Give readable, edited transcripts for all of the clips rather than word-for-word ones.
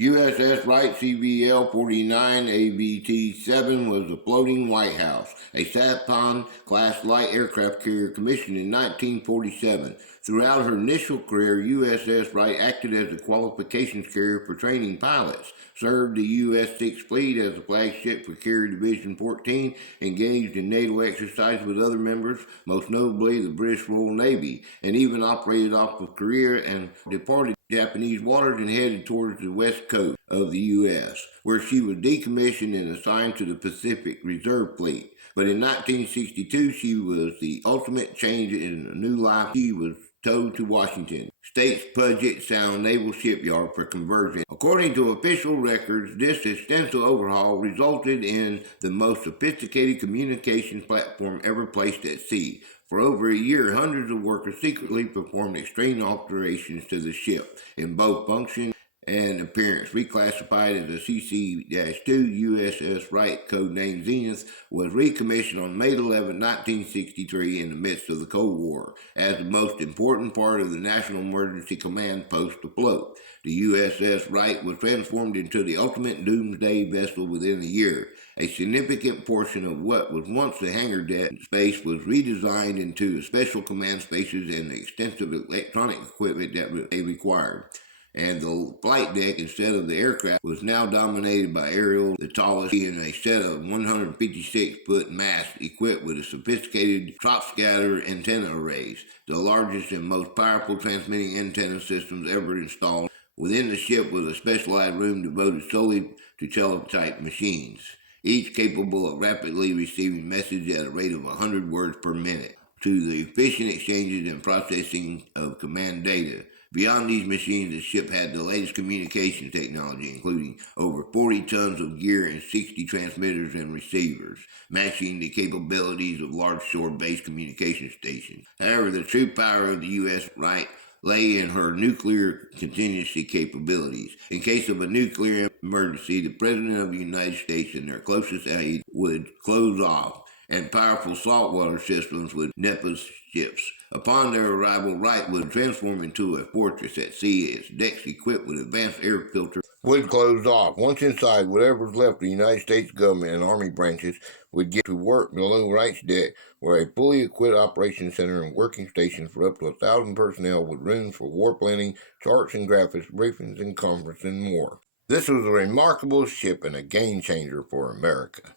USS Wright CVL-49 AVT-7 was a floating White House, a Sapon-class light aircraft carrier commissioned in 1947. Throughout her initial career, USS Wright acted as a qualifications carrier for training pilots, served the U.S. Sixth Fleet as a flagship for Carrier Division 14, engaged in naval exercises with other members, most notably the British Royal Navy, and even operated off of Korea and departed Japanese waters and headed towards the west coast of the U.S., where she was decommissioned and assigned to the Pacific Reserve Fleet. But in 1962, she was the ultimate change in a new life. She was towed to Washington State's Puget Sound Naval Shipyard for conversion. According to official records, this extensive overhaul resulted in the most sophisticated communications platform ever placed at sea. For over a year, hundreds of workers secretly performed extreme alterations to the ship in both function and appearance. Reclassified as a CC-2, USS Wright, codenamed Zenith, was recommissioned on May 11, 1963 in the midst of the Cold War as the most important part of the National Emergency Command post afloat. The USS Wright was transformed into the ultimate doomsday vessel within a year. A significant portion of what was once the hangar deck space was redesigned into special command spaces and the extensive electronic equipment that they required. And the flight deck, instead of the aircraft, was now dominated by aerial, the tallest, and a set of 156-foot masts equipped with a sophisticated drop scatter antenna arrays, the largest and most powerful transmitting antenna systems ever installed. Within the ship was a specialized room devoted solely to teletype machines, each capable of rapidly receiving messages at a rate of 100 words per minute, to the efficient exchanges and processing of command data. Beyond these machines, the ship had the latest communication technology, including over 40 tons of gear and 60 transmitters and receivers, matching the capabilities of large shore-based communication stations. However, the true power of the U.S. Wright lay in her nuclear contingency capabilities. In case of a nuclear emergency, the President of the United States and their closest aide would close off, and powerful saltwater systems would NEPA's ships. Upon their arrival, Wright would transform into a fortress at sea, its decks equipped with advanced air filters would close off. Once inside, whatever was left of the United States government and Army branches would get to work below Wright's deck, where a fully equipped operations center and working station for up to 1,000 personnel with rooms for war planning, charts and graphics, briefings and conferences, and more. This was a remarkable ship and a game changer for America.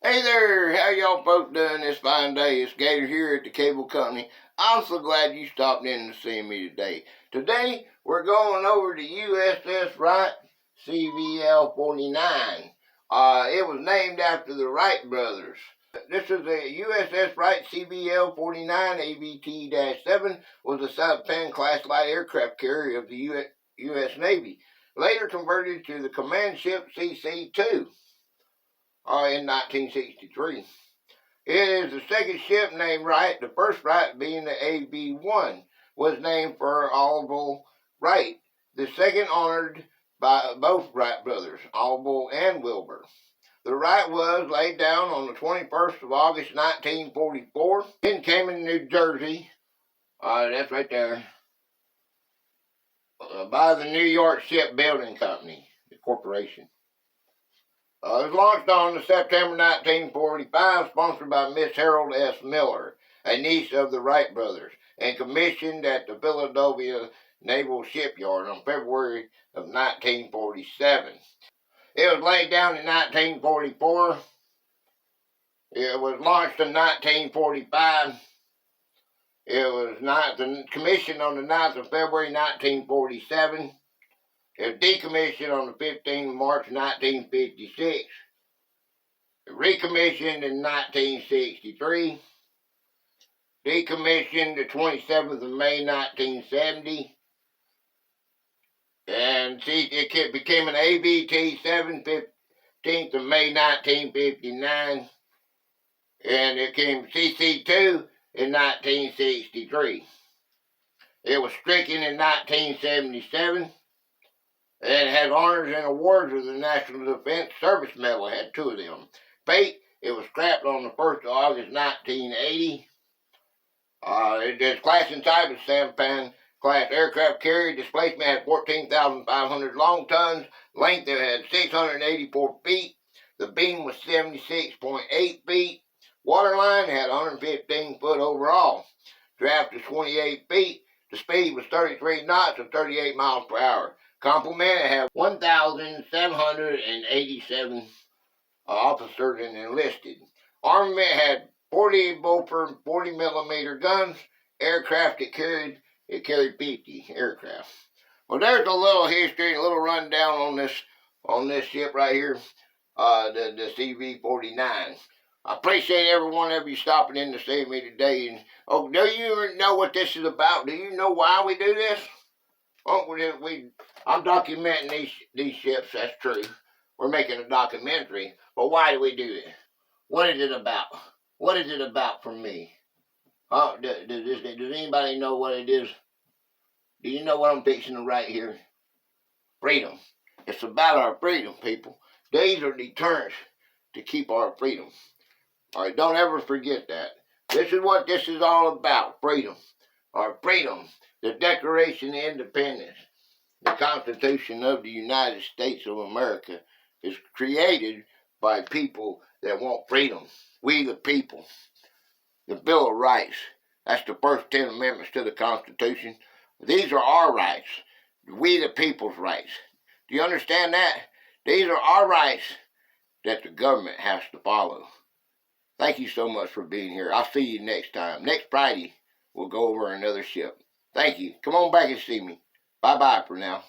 Hey there, how y'all folks doing this fine day? It's Gator here at the Cable Company. I'm so glad you stopped in to see me today. Today, we're going over the USS Wright CVL-49. It was named after the Wright brothers. This is a USS Wright CVL-49 AVT-7, was a Sapon-class light aircraft carrier of the U.S. Navy, later converted to the command ship CC-2. In 1963. It is the second ship named Wright. The first Wright, being the AB-1, was named for Orville Wright. The second honored by both Wright brothers, Orville and Wilbur. The Wright was laid down on the 21st of August, 1944 in Camden, New Jersey. That's right there. By the New York Shipbuilding Company, the corporation. It was launched on September 1945, sponsored by Miss Harold S. Miller, a niece of the Wright brothers, and commissioned at the Philadelphia Naval Shipyard on February of 1947. It was laid down in 1944. It was launched in 1945. It was commissioned on the 9th of February 1947. It was decommissioned on the 15th of March 1956, recommissioned in 1963, decommissioned the 27th of May 1970, and it became an AVT-7 15th of May 1959, and it became CC-2 in 1963. It was stricken in 1977. And it has honors and awards of the National Defense Service Medal. It had 2 of them. Fate, it was scrapped on the 1st of August, 1980. It is class and type of Sapon class aircraft carrier. Displacement had 14,500 long tons. Length it had 684 feet. The beam was 76.8 feet. Waterline had 115 foot overall. Draft was 28 feet. The speed was 33 knots or 38 miles per hour. Complement had 1,787 officers and enlisted. Armament had 40 Bofors 40 millimeter guns. Aircraft it carried 50 aircraft. Well, there's a little history, a little rundown on this ship right here, the CV-49. I appreciate every one of you stopping in to see me today. And oh, do you know what this is about? Do you know why we do this? Oh, I'm documenting these ships. That's true. We're making a documentary. But why do we do it? What is it about? What is it about for me? Does anybody know what it is? Do you know what I'm fixing to write here? Freedom. It's about our freedom, people. These are deterrents to keep our freedom. All right, don't ever forget that. This is what this is all about, freedom. Our freedom, the Declaration of Independence, the Constitution of the United States of America is created by people that want freedom. We the people. The Bill of Rights, that's the first 10 amendments to the Constitution. These are our rights. We the people's rights. Do you understand that? These are our rights that the government has to follow. Thank you so much for being here. I'll see you next time. Next Friday, we'll go over another ship. Thank you. Come on back and see me. Bye-bye for now.